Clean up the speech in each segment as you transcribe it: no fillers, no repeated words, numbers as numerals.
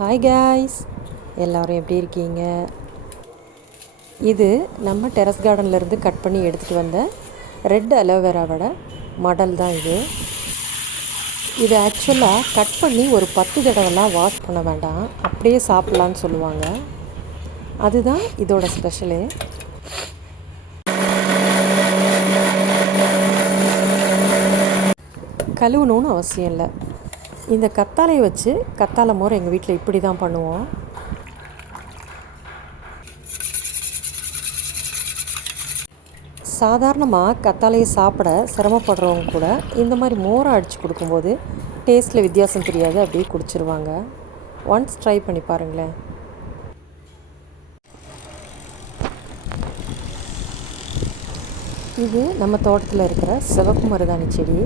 Hi guys, எல்லோரும் எப்படி இருக்கீங்க? இது நம்ம டெரஸ் கார்டன்லேருந்து கட் பண்ணி எடுத்துகிட்டு வந்த ரெட் அலோவேராவோட மாடல் தான் இது ஆக்சுவலாக கட் பண்ணி ஒரு 10 தடவைலாம் வாஷ் பண்ண வேண்டாம், அப்படியே சாப்பிட்லான்னு சொல்லுவாங்க. அதுதான் இதோட ஸ்பெஷலு. கழுவணும்னு அவசியம் இல்லை. இந்த கத்தாழையை வச்சு கத்தாழை மோர் எங்கள் வீட்டில் இப்படி தான் பண்ணுவோம். சாதாரணமாக கத்தாழையை சாப்பிட சிரமப்படுறவங்க கூட இந்த மாதிரி மோரை அடித்து கொடுக்கும்போது டேஸ்ட்டில் வித்தியாசம் தெரியாது, அப்படியே குடிச்சிருவாங்க. ஒன்ஸ் ட்ரை பண்ணி பாருங்களேன். இது நம்ம தோட்டத்தில் இருக்கிற சிவப்பு மருதாணி செடி.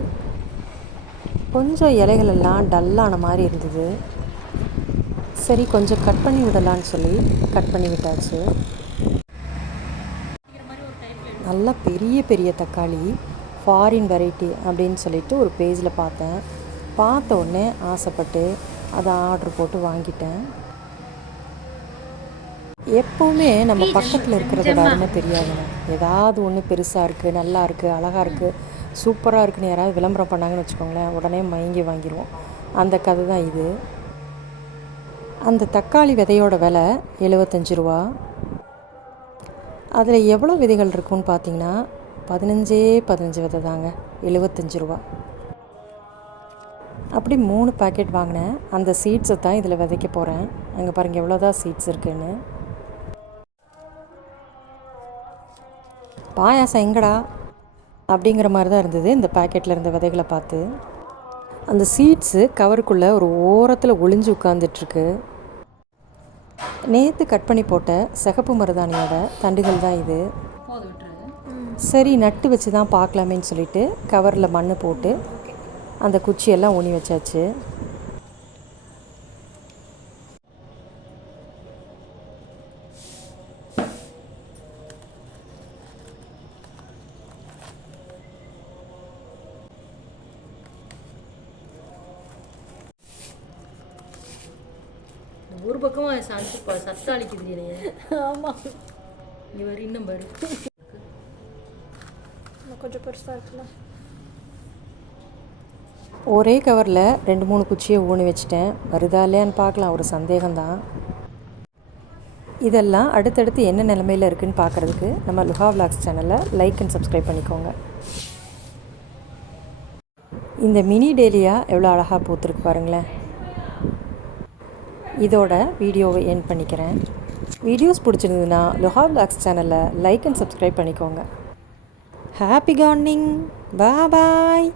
கொஞ்சம் இலைகளெல்லாம் டல்லான மாதிரி இருந்தது. சரி, கொஞ்சம் கட் பண்ணி விடலான்னு சொல்லி கட் பண்ணி விட்டாச்சு. நல்லா பெரிய பெரிய தக்காளி, ஃபாரின் வெரைட்டி அப்படின்னு சொல்லிட்டு ஒரு பேஜில் பார்த்த உடனே ஆசைப்பட்டு அதை ஆர்டர் போட்டு வாங்கிட்டேன். எப்போவுமே நம்ம பக்கத்தில் இருக்கிறதோட அருமை தெரியாதுங்க. ஏதாவது ஒன்று பெருசாக இருக்குது, நல்லா இருக்குது, அழகாக இருக்குது, சூப்பராக இருக்குன்னு யாராவது விளம்பரம் பண்ணாங்கன்னு வச்சுக்கோங்களேன், உடனே மயங்கி வாங்கிடுவோம். அந்த கதை தான் இது. அந்த தக்காளி விதையோட விலை 75 ரூபா. அதில் எவ்வளோ விதைகள் இருக்குன்னு பார்த்தீங்கன்னா 15 விதை தாங்க, 75 ரூபா. அப்படி 3 பாக்கெட் வாங்கினேன். அந்த சீட்ஸை தான் இதில் விதைக்க போகிறேன். அங்கே பாருங்கள் எவ்வளோதான் சீட்ஸ் இருக்குன்னு. பாயாசம் எங்கடா அப்படிங்கிற மாதிரி தான் இருந்தது இந்த பேக்கெட்டில் இருந்த விதைகளை பார்த்து. அந்த சீட்ஸு கவருக்குள்ளே ஒரு ஓரத்தில் ஒளிஞ்சு உட்காந்துட்ருக்கு. நேற்று கட் பண்ணி போட்ட சிகப்பு மருதாணியோட தண்டுகள் தான் இது. சரி, நட்டு வச்சு தான் பார்க்கலாமேன்னு சொல்லிட்டு கவரில் மண் போட்டு அந்த குச்சியெல்லாம் ஊனி வச்சாச்சு. ஒரு பக்கமாக சத்து அளிக்குது. ஆமாம், இவர் இன்னும் பாரு கொஞ்சம் பெருசாக இருக்குல்ல. ஒரே கவரில் 2-3 குச்சியை ஊனி வச்சுட்டேன். வருதா இல்லையான்னு பார்க்கலாம், ஒரு சந்தேகம்தான். இதெல்லாம் அடுத்தடுத்து என்ன நிலமையில் இருக்குதுன்னு பார்க்குறதுக்கு நம்ம லுஹா விலாக்ஸ் சேனலை லைக் அண்ட் சப்ஸ்கிரைப் பண்ணிக்கோங்க. இந்த மினி டேலியா எவ்வளோ அழகாக பூத்துருக்கு பாருங்களேன். இதோட வீடியோவை எண்ட் பண்ணிக்கிறேன். வீடியோஸ் பிடிச்சிருந்ததுன்னா லுஹா விலாக்ஸ் சேனலை லைக் அண்ட் சப்ஸ்கிரைப் பண்ணிக்கோங்க. Happy gardening. பாய்.